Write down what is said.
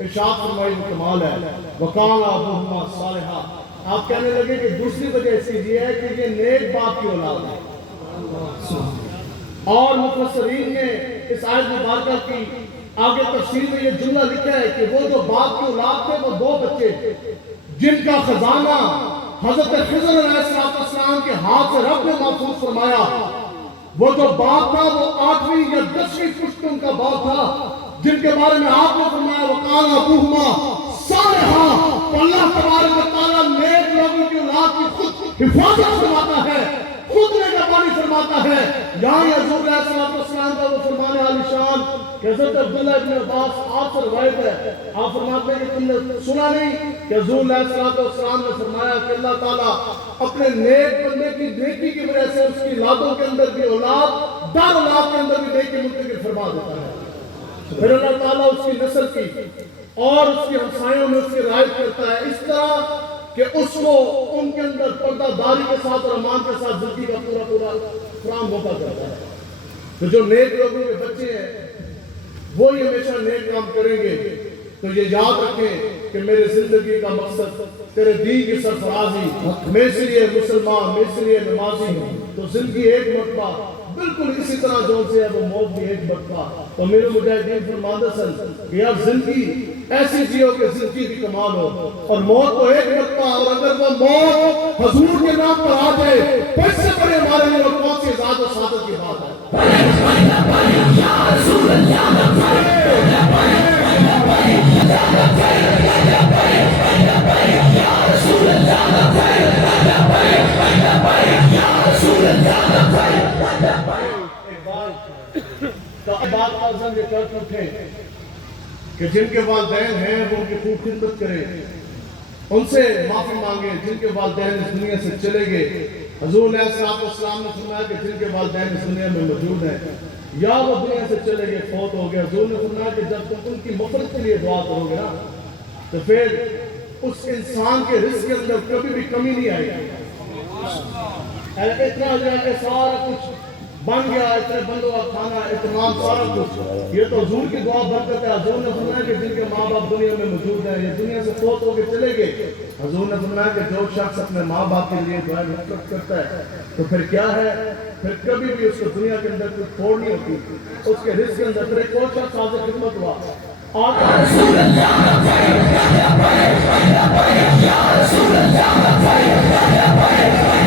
ارشاد فرمائی وہ کمال ہے وَقَالَ أَبُوهُمَا صَالِحًا. آپ کہنے لگے کہ دوسری وجہ اس کی یہ ہے کہ یہ نیک باپ کی اولاد ہے. اور مفسرین نے اس آیت مبارکہ کی آگے تفسیر میں یہ جملہ لکھا ہے کہ وہ جو باپ کی اولاد تھے وہ دو بچے جن کا خزانہ حضرت خضر علیہ السلام کے ہاتھ سے رب نے محفوظ فرمایا. وہ جو باپ تھا وہ 8ویں یا 10ویں پشت ان کا باپ تھا جن کے بارے میں آپ نے فرمایا وَقَالَ أَبُوهُمَا صَالِحًا. اللہ تبارک و تعالیٰ نیک لوگوں کی اولاد کی خود حفاظت فرماتا ہے, خود نگہبانی فرماتا ہے. یہاں حضور علیہ السلام کا وہ فرمان عالی شان کہ حضرت عبداللہ ابن عباس آپ سے روایت ہے, آپ فرماتے ہیں کہ تم نے سنا نہیں کہ حضور علیہ السلام نے فرمایا کہ اللہ تعالیٰ اپنے نیک بندے کی نیکی کی وجہ سے اس کی اولادوں کے اندر بھی اولاد دار اولاد کے اندر بھی نیکی منتقل فرما دیتا ہے. پھر اللہ تعالیٰ اس کی نسل کی اور اس کی ہمسایوں میں اس کی رعایت کرتا ہے اس طرح کہ اس کو ان کے اندر پردہ داری کے ساتھ اور امان کے ساتھ زندگی کا پورا فراہم موقع کرتا ہے. تو جو نیک لوگوں کے بچے ہیں وہ یہ ہمیشہ نیک کام کریں گے. تو یہ یاد رکھیں کہ میرے زندگی کا مقصد تیرے دین کی سرفرازی, میں اس لیے مسلمان, میں اس لیے نمازی ہوں. تو زندگی ایک مرتبہ بالکل اسی طرح جو سے ہے وہ موت بھی ایک مرتبہ. تو میرے مجاہدین فرماندہ سن کہ یار زندگی ایسی جیو کہ زندگی بھی کمال ہو, اور موت تو ایک مرتبہ, اور اگر وہ موت حضور کے نام پر آ جائے تو اس سے بڑے ہمارے لیے اور کون سی عزت و سعادت کی بات ہے. بات آزم یہ کر اٹھیں کہ جن کے والدین ہیں وہ ان کی خوب خدمت کریں, ان سے معافی مانگیں جن کے والدین اس دنیا سے چلے گئے. حضور علیہ السلام نے فرمایا کہ جن کے والدین اس دنیا میں موجود ہیں یا وہ دنیا سے چلے گئے, فوت ہو گئے, حضور نے فرمایا کہ جب تم ان کی مغفرت کے لیے دعا کرو گے نا تو پھر اس انسان کے رزق کے اندر کبھی بھی کمی نہیں آئے گی. اتنا ہو جائے کہ سارا کچھ بن گیا, اتنے بندوں کا کھانا, اہتمام, سارا کچھ. یہ تو حضور کی دعا برکت ہے. حضور نے فرمایا کہ جن کے ماں باپ دنیا میں موجود ہیں یہ دنیا سے فوت ہو کے چلے گئے, حضور نے فرمایا کہ جو شخص اپنے ماں باپ کے لیے دعائیں مفرت کرتا ہے تو پھر کیا ہے, پھر کبھی بھی اس کو دنیا کے اندر کوئی چھوڑ نہیں ہوتی. اس کے رزق کے اندر پھر ایک اور شخص حاضر خدمت ہوا اور